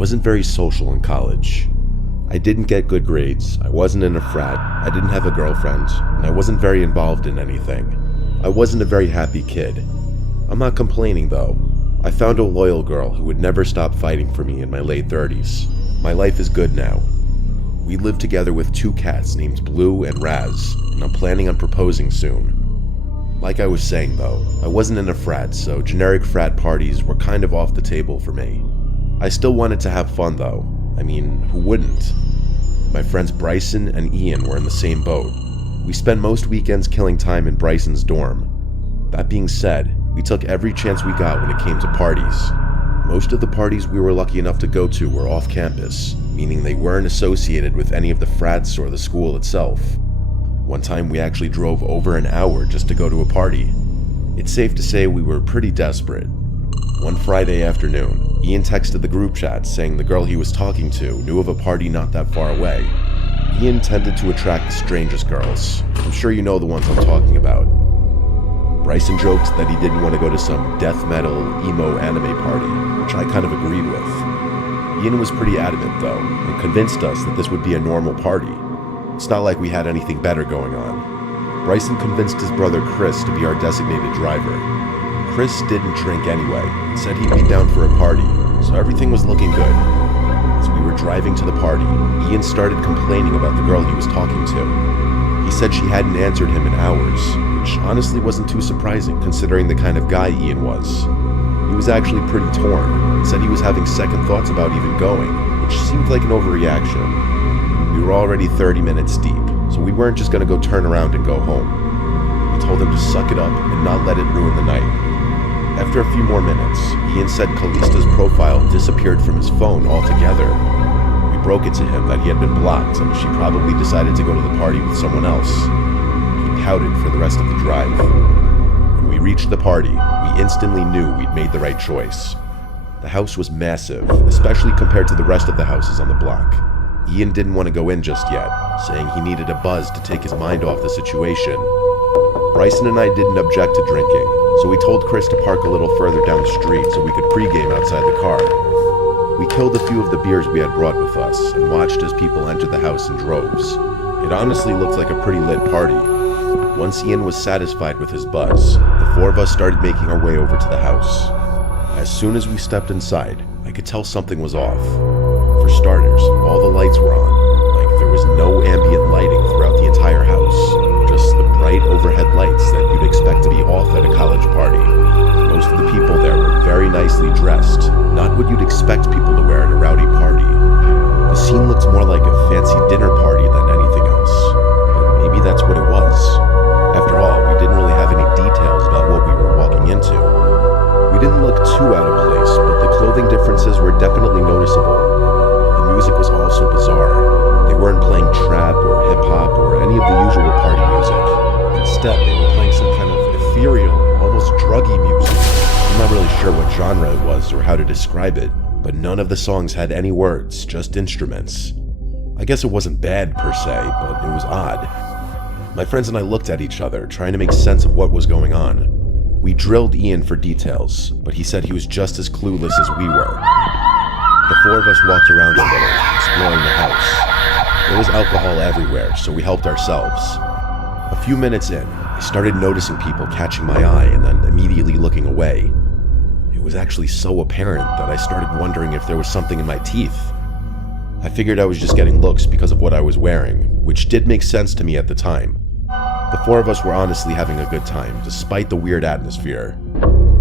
wasn't very social in college. I didn't get good grades, I wasn't in a frat, I didn't have a girlfriend, and I wasn't very involved in anything. I wasn't a very happy kid. I'm not complaining though. I found a loyal girl who would never stop fighting for me in my late 30s. My life is good now. We live together with 2 cats named Blue and Raz, and I'm planning on proposing soon. Like I was saying though, I wasn't in a frat, so generic frat parties were kind of off the table for me. I still wanted to have fun though. I mean, who wouldn't? My friends Bryson and Ian were in the same boat. We spent most weekends killing time in Bryson's dorm. That being said, we took every chance we got when it came to parties. Most of the parties we were lucky enough to go to were off campus, meaning they weren't associated with any of the frats or the school itself. One time we actually drove over an hour just to go to a party. It's safe to say we were pretty desperate. One Friday afternoon, Ian texted the group chat saying the girl he was talking to knew of a party not that far away. Ian tended to attract the strangest girls. I'm sure you know the ones I'm talking about. Bryson joked that he didn't want to go to some death metal, emo anime party, which I kind of agreed with. Ian was pretty adamant though, and convinced us that this would be a normal party. It's not like we had anything better going on. Bryson convinced his brother Chris to be our designated driver. Chris didn't drink anyway, and said he'd be down for a party, so everything was looking good. As we were driving to the party, Ian started complaining about the girl he was talking to. He said she hadn't answered him in hours, which honestly wasn't too surprising considering the kind of guy Ian was. He was actually pretty torn, and said he was having second thoughts about even going, which seemed like an overreaction. We were already 30 minutes deep, so we weren't just gonna go turn around and go home. We told him to suck it up and not let it ruin the night. After a few more minutes, Ian said Callista's profile disappeared from his phone altogether. We broke it to him that he had been blocked and she probably decided to go to the party with someone else. He pouted for the rest of the drive. When we reached the party, we instantly knew we'd made the right choice. The house was massive, especially compared to the rest of the houses on the block. Ian didn't want to go in just yet, saying he needed a buzz to take his mind off the situation. Bryson and I didn't object to drinking, so we told Chris to park a little further down the street so we could pregame outside the car. We killed a few of the beers we had brought with us and watched as people entered the house in droves. It honestly looked like a pretty lit party. Once Ian was satisfied with his buzz, the 4 of us started making our way over to the house. As soon as we stepped inside, I could tell something was off. For starters, all the lights were on, like there was no ambient lighting throughout the entire house, just the bright overhead lights that you'd expect to be off at a college party. Most of the people there were very nicely dressed, not what you'd expect people to wear at a rowdy party. The scene looked more like a fancy dinner party than anything else, but maybe that's what it was. After all, we didn't really have any details about what we were walking into. We didn't look too out of place, but the clothing differences were definitely noticeable. The music was also bizarre. They weren't playing trap or hip-hop or any of the usual party music. Instead, they were playing some kind of ethereal, almost druggy music. I'm not really sure what genre it was or how to describe it, but none of the songs had any words, just instruments. I guess it wasn't bad per se, but it was odd. My friends and I looked at each other, trying to make sense of what was going on. We drilled Ian for details, but he said he was just as clueless as we were. The 4 of us walked around a little, exploring the house. There was alcohol everywhere, so we helped ourselves. A few minutes in, I started noticing people catching my eye and then immediately looking away. It was actually so apparent that I started wondering if there was something in my teeth. I figured I was just getting looks because of what I was wearing, which did make sense to me at the time. The 4 of us were honestly having a good time, despite the weird atmosphere.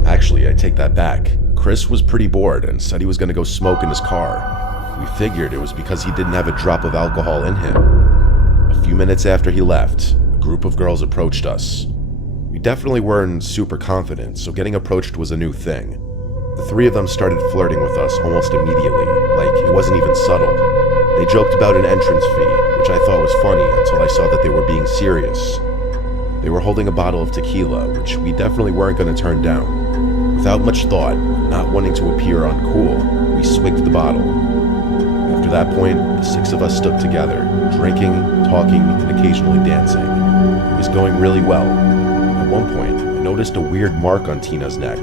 Actually, I take that back. Chris was pretty bored and said he was going to go smoke in his car. We figured it was because he didn't have a drop of alcohol in him. A few minutes after he left, a group of girls approached us. We definitely weren't super confident, so getting approached was a new thing. The 3 of them started flirting with us almost immediately, like it wasn't even subtle. They joked about an entrance fee, which I thought was funny until I saw that they were being serious. They were holding a bottle of tequila, which we definitely weren't going to turn down. Without much thought, not wanting to appear uncool, we swigged the bottle. After that point, the 6 of us stood together, drinking, talking, and occasionally dancing. It was going really well. At one point, I noticed a weird mark on Tina's neck.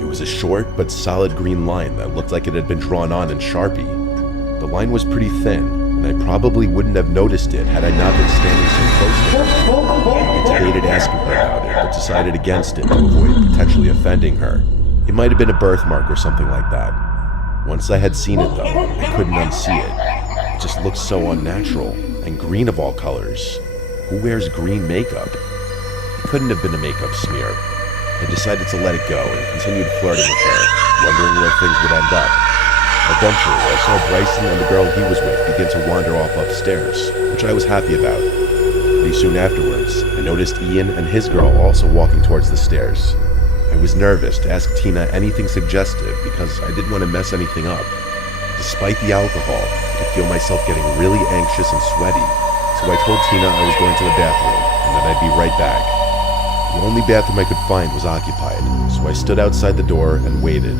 It was a short but solid green line that looked like it had been drawn on in Sharpie. The line was pretty thin, and I probably wouldn't have noticed it had I not been standing so close to her. I debated asking her about it, but decided against it to avoid potentially offending her. It might have been a birthmark or something like that. Once I had seen it though, I couldn't unsee it. It just looked so unnatural, and green of all colors. Who wears green makeup? It couldn't have been a makeup smear. I decided to let it go and continued flirting with her, wondering where things would end up. Eventually, I saw Bryson and the girl he was with begin to wander off upstairs, which I was happy about. Pretty soon afterwards, I noticed Ian and his girl also walking towards the stairs. I was nervous to ask Tina anything suggestive because I didn't want to mess anything up. Despite the alcohol, I could feel myself getting really anxious and sweaty, so I told Tina I was going to the bathroom and that I'd be right back. The only bathroom I could find was occupied, so I stood outside the door and waited.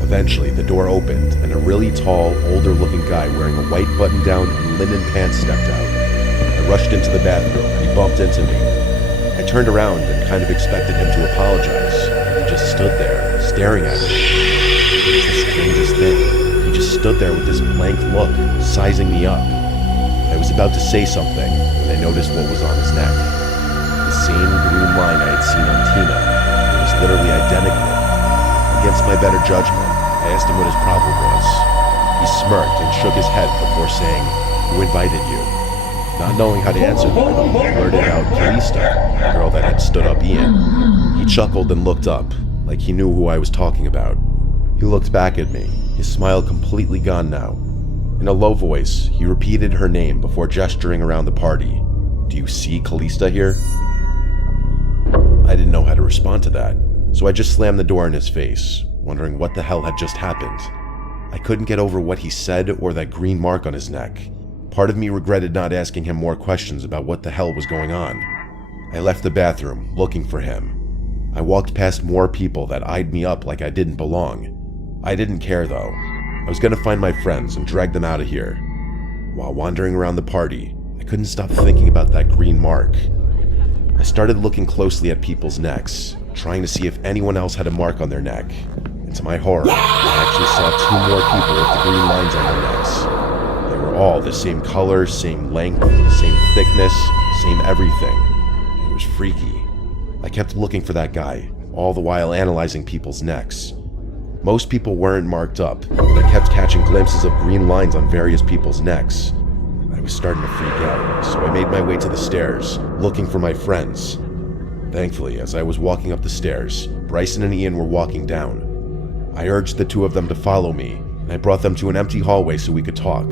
Eventually, the door opened, and a really tall, older-looking guy wearing a white button-down and linen pants stepped out. I rushed into the bathroom, and he bumped into me. I turned around and kind of expected him to apologize, but he just stood there, staring at me. It was the strangest thing. He just stood there with this blank look, sizing me up. I was about to say something when I noticed what was on his neck. The same green line I had seen on Tina. It was literally identical. Against my better judgment, I asked him what his problem was. He smirked and shook his head before saying, "Who invited you?" Not knowing how to answer that, I blurted out Calista, the girl that had stood up Ian. He chuckled and looked up, like he knew who I was talking about. He looked back at me, his smile completely gone now. In a low voice, he repeated her name before gesturing around the party. "Do you see Calista here?" I didn't know how to respond to that, so I just slammed the door in his face, wondering what the hell had just happened. I couldn't get over what he said or that green mark on his neck. Part of me regretted not asking him more questions about what the hell was going on. I left the bathroom, looking for him. I walked past more people that eyed me up like I didn't belong. I didn't care though. I was gonna find my friends and drag them out of here. While wandering around the party, I couldn't stop thinking about that green mark. I started looking closely at people's necks, trying to see if anyone else had a mark on their neck. And to my horror, I actually saw 2 more people with the green lines on their necks. They were all the same color, same length, same thickness, same everything. It was freaky. I kept looking for that guy, all the while analyzing people's necks. Most people weren't marked up, but I kept catching glimpses of green lines on various people's necks. I was starting to freak out, so I made my way to the stairs, looking for my friends. Thankfully, as I was walking up the stairs, Bryson and Ian were walking down. I urged the 2 of them to follow me, and I brought them to an empty hallway so we could talk.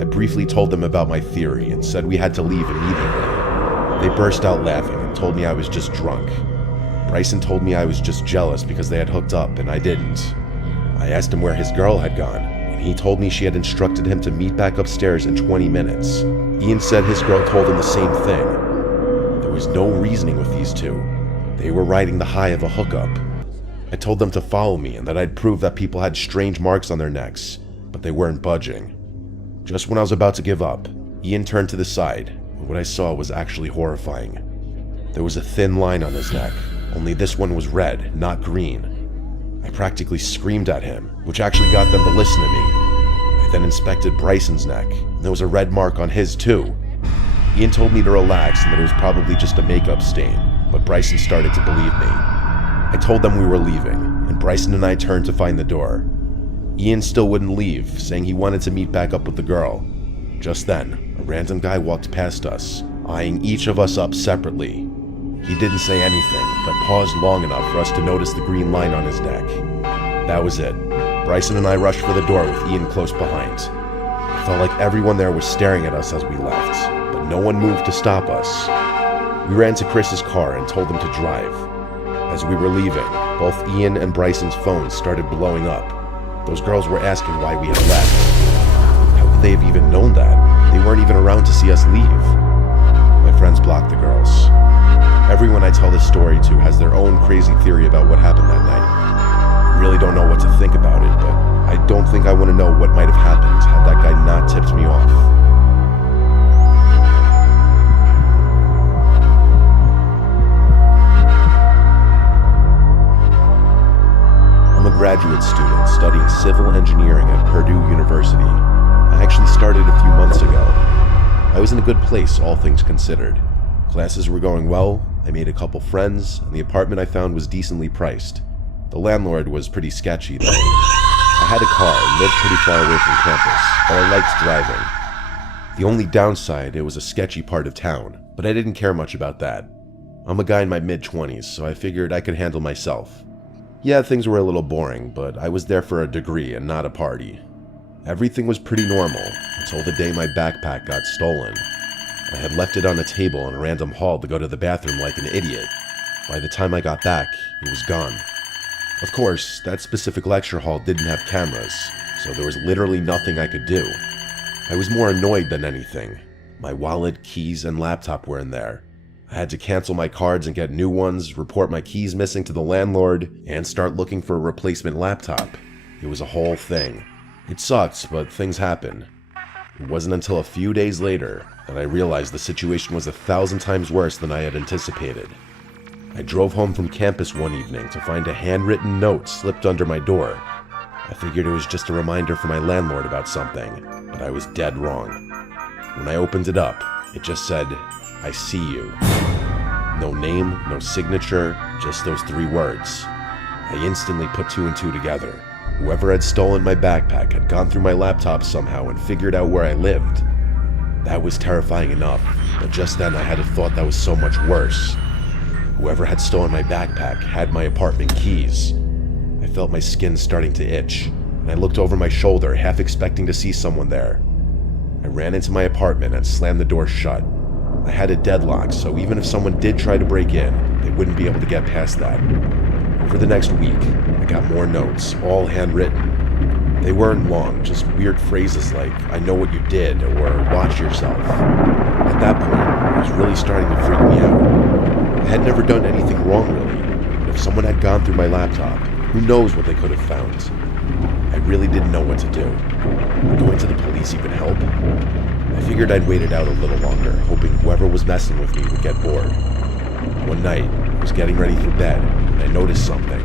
I briefly told them about my theory and said we had to leave immediately. They burst out laughing and told me I was just drunk. Bryson told me I was just jealous because they had hooked up and I didn't. I asked him where his girl had gone, and he told me she had instructed him to meet back upstairs in 20 minutes. Ian said his girl told him the same thing. There was no reasoning with these 2. They were riding the high of a hookup. I told them to follow me and that I'd prove that people had strange marks on their necks, but they weren't budging. Just when I was about to give up, Ian turned to the side, and what I saw was actually horrifying. There was a thin line on his neck, only this one was red, not green. I practically screamed at him, which actually got them to listen to me. I then inspected Bryson's neck, and there was a red mark on his too. Ian told me to relax and that it was probably just a makeup stain, but Bryson started to believe me. I told them we were leaving, and Bryson and I turned to find the door. Ian still wouldn't leave, saying he wanted to meet back up with the girl. Just then, a random guy walked past us, eyeing each of us up separately. He didn't say anything, but paused long enough for us to notice the green line on his neck. That was it. Bryson and I rushed for the door with Ian close behind. It felt like everyone there was staring at us as we left, but no one moved to stop us. We ran to Chris's car and told him to drive. As we were leaving, both Ian and Bryson's phones started blowing up. Those girls were asking why we had left. How could they have even known that? They weren't even around to see us leave. My friends blocked the girls. Everyone I tell this story to has their own crazy theory about what happened that night. I really don't know what to think about it, but I don't think I want to know what might have happened had that guy not tipped me off. graduate student studying civil engineering at Purdue University. I actually started a few months ago. I was in a good place, all things considered. Classes were going well, I made a couple friends, and the apartment I found was decently priced. The landlord was pretty sketchy though. I had a car and lived pretty far away from campus, but I liked driving. The only downside, it was a sketchy part of town, but I didn't care much about that. I'm a guy in my mid-20s, so I figured I could handle myself. Yeah, things were a little boring, but I was there for a degree and not a party. Everything was pretty normal until the day my backpack got stolen. I had left it on a table in a random hall to go to the bathroom like an idiot. By the time I got back, it was gone. Of course, that specific lecture hall didn't have cameras, so there was literally nothing I could do. I was more annoyed than anything. My wallet, keys, and laptop were in there. I had to cancel my cards and get new ones, report my keys missing to the landlord, and start looking for a replacement laptop. It was a whole thing. It sucked, but things happen. It wasn't until a few days later that I realized the situation was 1,000 times worse than I had anticipated. I drove home from campus one evening to find a handwritten note slipped under my door. I figured it was just a reminder from my landlord about something, but I was dead wrong. When I opened it up, it just said, "I see you." No name, no signature, just those 3 words. I instantly put 2 and 2 together. Whoever had stolen my backpack had gone through my laptop somehow and figured out where I lived. That was terrifying enough, but just then I had a thought that was so much worse. Whoever had stolen my backpack had my apartment keys. I felt my skin starting to itch, and I looked over my shoulder, half expecting to see someone there. I ran into my apartment and slammed the door shut. I had a deadlock, so even if someone did try to break in, they wouldn't be able to get past that. For the next week, I got more notes, all handwritten. They weren't long, just weird phrases like, "I know what you did," or "watch yourself." At that point, it was really starting to freak me out. I had never done anything wrong really, but if someone had gone through my laptop, who knows what they could have found. I really didn't know what to do. Would going to the police even help? I figured I'd wait it out a little longer, hoping whoever was messing with me would get bored. One night, I was getting ready for bed, and I noticed something.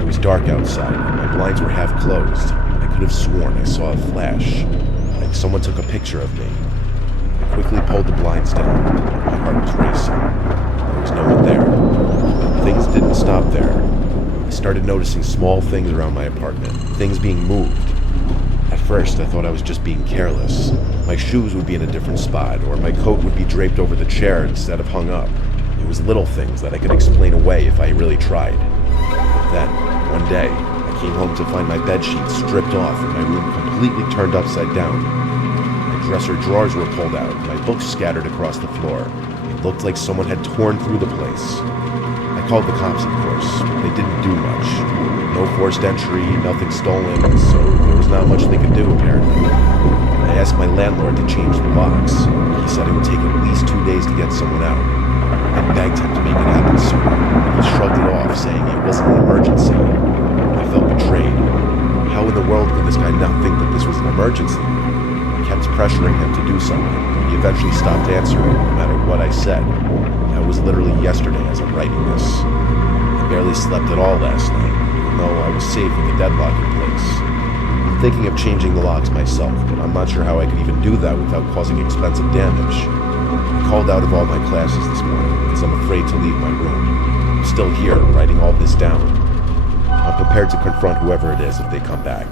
It was dark outside, and my blinds were half closed. I could have sworn I saw a flash, like someone took a picture of me. I quickly pulled the blinds down. My heart was racing. There was no one there. Things didn't stop there. I started noticing small things around my apartment, things being moved. At first, I thought I was just being careless. My shoes would be in a different spot, or my coat would be draped over the chair instead of hung up. It was little things that I could explain away if I really tried. But then, one day, I came home to find my bedsheets stripped off and my room completely turned upside down. My dresser drawers were pulled out, and my books scattered across the floor. It looked like someone had torn through the place. I called the cops, of course, but they didn't do much. No forced entry, nothing stolen, so there was not much they could do, apparently. I asked my landlord to change the locks. He said it would take at least 2 days to get someone out. I begged him to make it happen sooner, but he shrugged it off, saying it wasn't an emergency. I felt betrayed. How in the world could this guy not think that this was an emergency? I kept pressuring him to do something, but he eventually stopped answering, no matter what I said. That was literally yesterday as I'm writing this. I barely slept at all last night, even though I was safe with the deadlock in place. I'm thinking of changing the locks myself, but I'm not sure how I could even do that without causing expensive damage. I called out of all my classes this morning because I'm afraid to leave my room. I'm still here, writing all this down. I'm prepared to confront whoever it is if they come back.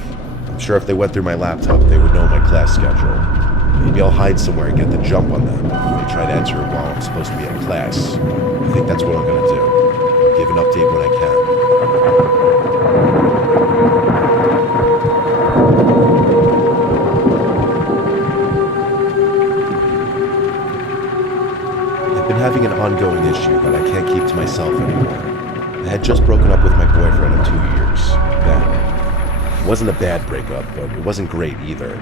I'm sure if they went through my laptop, they would know my class schedule. Maybe I'll hide somewhere and get the jump on them if they try to enter while I'm supposed to be at class. I think that's what I'm gonna do. I'll give an update when I can. I've been having an ongoing issue that I can't keep to myself anymore. I had just broken up with my boyfriend of 2 years, Ben. It wasn't a bad breakup, but it wasn't great either.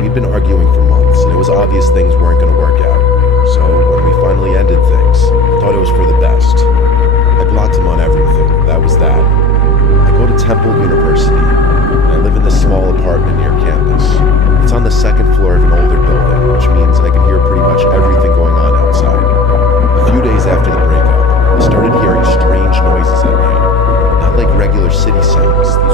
We'd been arguing for months, and it was obvious things weren't going to work out. So when we finally ended things, I thought it was for the best. I blocked him on everything. That was that. I go to Temple University, and I live in this small apartment near campus. It's on the second floor of an older building, which means I can hear pretty much everything going on outside. A few days after the breakup, I started hearing strange noises at night. Not like regular city sounds.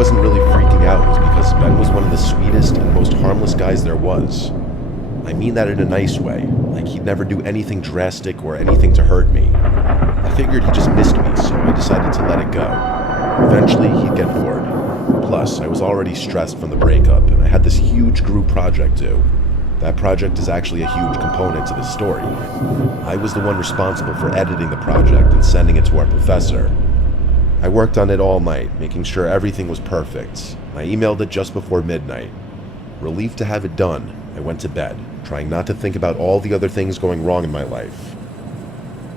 wasn't really freaking out was because Ben was one of the sweetest and most harmless guys there was. I mean that in a nice way, like he'd never do anything drastic or anything to hurt me. I figured he just missed me, so I decided to let it go. Eventually, he'd get bored. Plus, I was already stressed from the breakup, and I had this huge group project due. That project is actually a huge component to the story. I was the one responsible for editing the project and sending it to our professor. I worked on it all night, making sure everything was perfect. I emailed it just before midnight. Relieved to have it done, I went to bed, trying not to think about all the other things going wrong in my life.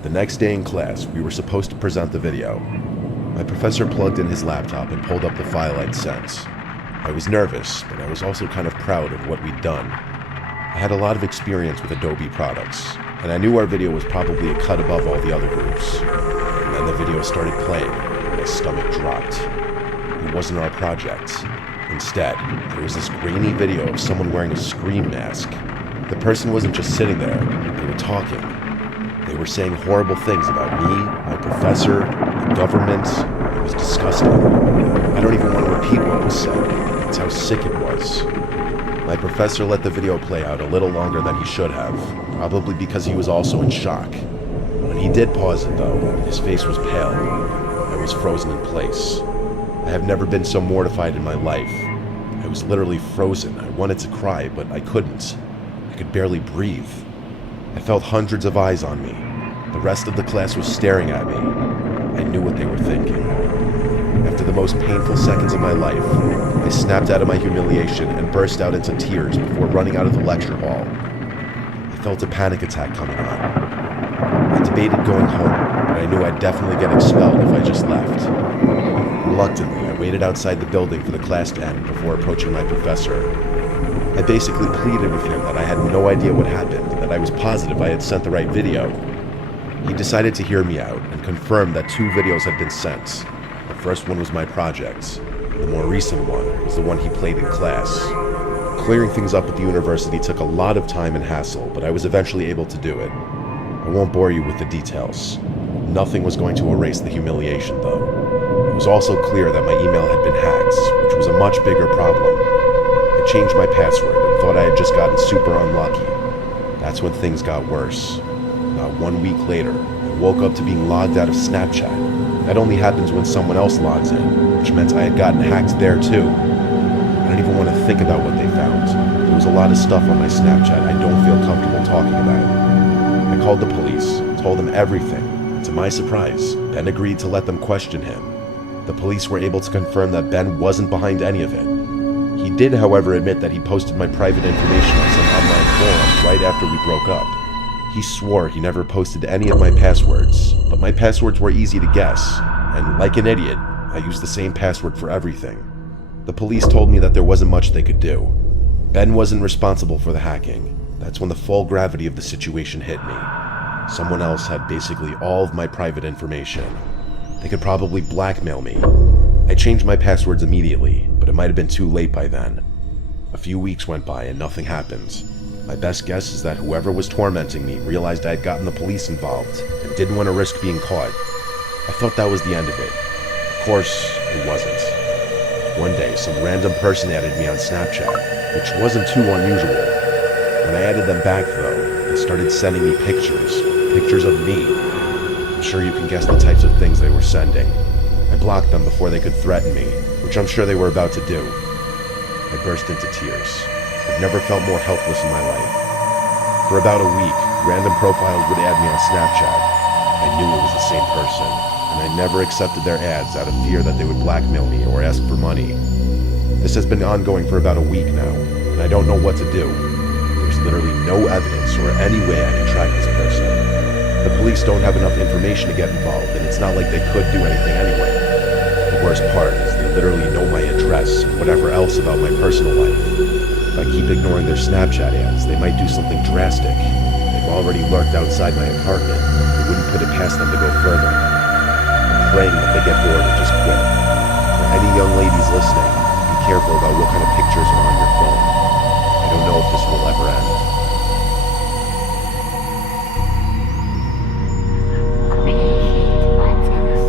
The next day in class, we were supposed to present the video. My professor plugged in his laptop and pulled up the file I'd sent. I was nervous, but I was also kind of proud of what we'd done. I had a lot of experience with Adobe products, and I knew our video was probably a cut above all the other groups. And then the video started playing, and my stomach dropped. It wasn't our project. Instead, there was this grainy video of someone wearing a scream mask. The person wasn't just sitting there, they were talking. They were saying horrible things about me, my professor, the government. It was disgusting. I don't even want to repeat what was said. That's how sick it was. My professor let the video play out a little longer than he should have, probably because he was also in shock. When he did pause it though, his face was pale. I was frozen in place. I have never been so mortified in my life. I was literally frozen. I wanted to cry, but I couldn't. I could barely breathe. I felt hundreds of eyes on me. The rest of the class was staring at me. I knew what they were thinking. After the most painful seconds of my life, I snapped out of my humiliation and burst out into tears before running out of the lecture hall. I felt a panic attack coming on. I debated going home, but I knew I'd definitely get expelled if I just left. Reluctantly, I waited outside the building for the class to end before approaching my professor. I basically pleaded with him that I had no idea what happened and that I was positive I had sent the right video. He decided to hear me out and confirmed that 2 videos had been sent. The first one was my project. The more recent one was the one he played in class. Clearing things up at the university took a lot of time and hassle, but I was eventually able to do it. I won't bore you with the details. Nothing was going to erase the humiliation, though. It was also clear that my email had been hacked, which was a much bigger problem. I changed my password and thought I had just gotten super unlucky. That's when things got worse. About 1 week later, I woke up to being logged out of Snapchat. That only happens when someone else logs in, which meant I had gotten hacked there too. I don't even want to think about what they found. There was a lot of stuff on my Snapchat I don't feel comfortable talking about. I called the police, told them everything. To my surprise, Ben agreed to let them question him. The police were able to confirm that Ben wasn't behind any of it. He did, however, admit that he posted my private information on some online forum right after we broke up. He swore he never posted any of my passwords, but my passwords were easy to guess, and like an idiot, I used the same password for everything. The police told me that there wasn't much they could do. Ben wasn't responsible for the hacking. That's when the full gravity of the situation hit me. Someone else had basically all of my private information. They could probably blackmail me. I changed my passwords immediately, but it might have been too late by then. A few weeks went by and nothing happened. My best guess is that whoever was tormenting me realized I had gotten the police involved and didn't want to risk being caught. I thought that was the end of it. Of course, it wasn't. One day, some random person added me on Snapchat, which wasn't too unusual. When I added them back, though, they started sending me pictures of me. I'm sure you can guess the types of things they were sending. I blocked them before they could threaten me, which I'm sure they were about to do. I burst into tears. I've never felt more helpless in my life. For about a week, random profiles would add me on Snapchat. I knew it was the same person, and I never accepted their ads out of fear that they would blackmail me or ask for money. This has been ongoing for about a week now, and I don't know what to do. There's literally no evidence or any way I can track this person. The police don't have enough information to get involved, and it's not like they could do anything anyway. The worst part is they literally know my address and whatever else about my personal life. If I keep ignoring their Snapchat ads, they might do something drastic. They've already lurked outside my apartment. It wouldn't put it past them to go further. I'm praying that they get bored and just quit. For any young ladies listening, be careful about what kind of pictures are on your phone. I don't know if this will ever end. Appreciate my tennis.